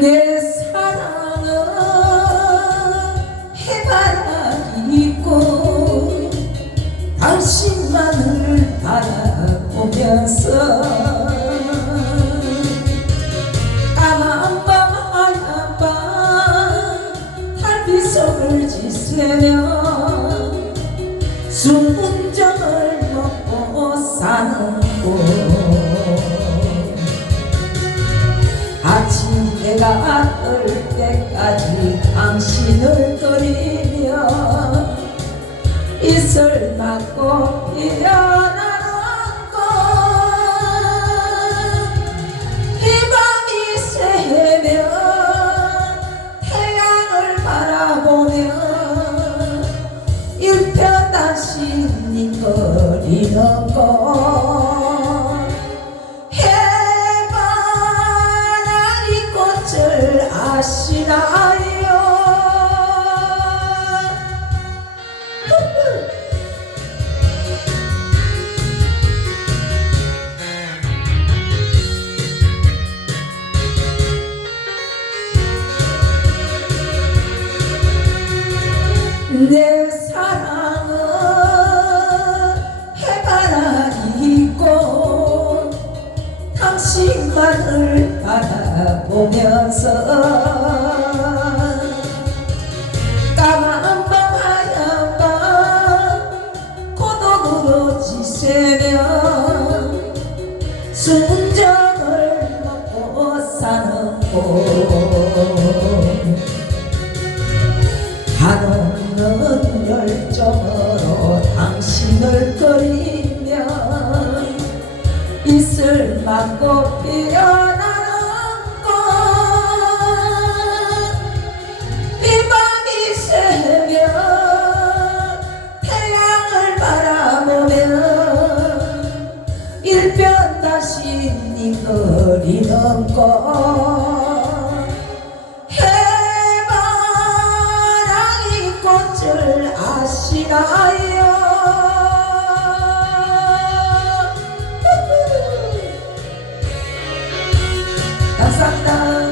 내 사랑은 해바라 있고 당신만을 바라보면서 까만 밤 하얀 밤 달빛 속을 지새며 숨 뜰 때까지 당신을 그리며 이슬 맞고 피어나는 꽃 희망이 새면 태양을 바라보며 일편단심이 거리는 것 내 사랑은 해바라기 꽃 당신만을 바라보면서 까만 밤 하얀 밤 고독으로 지새며 순정을 먹고 사는 곳. 한 없는 열정으로 당신을 그리며 이슬 맞고 피어나는 꽃 비밤이 새면 태양을 바라보며 일편 다시 니 그리는 꽃 감사합니다.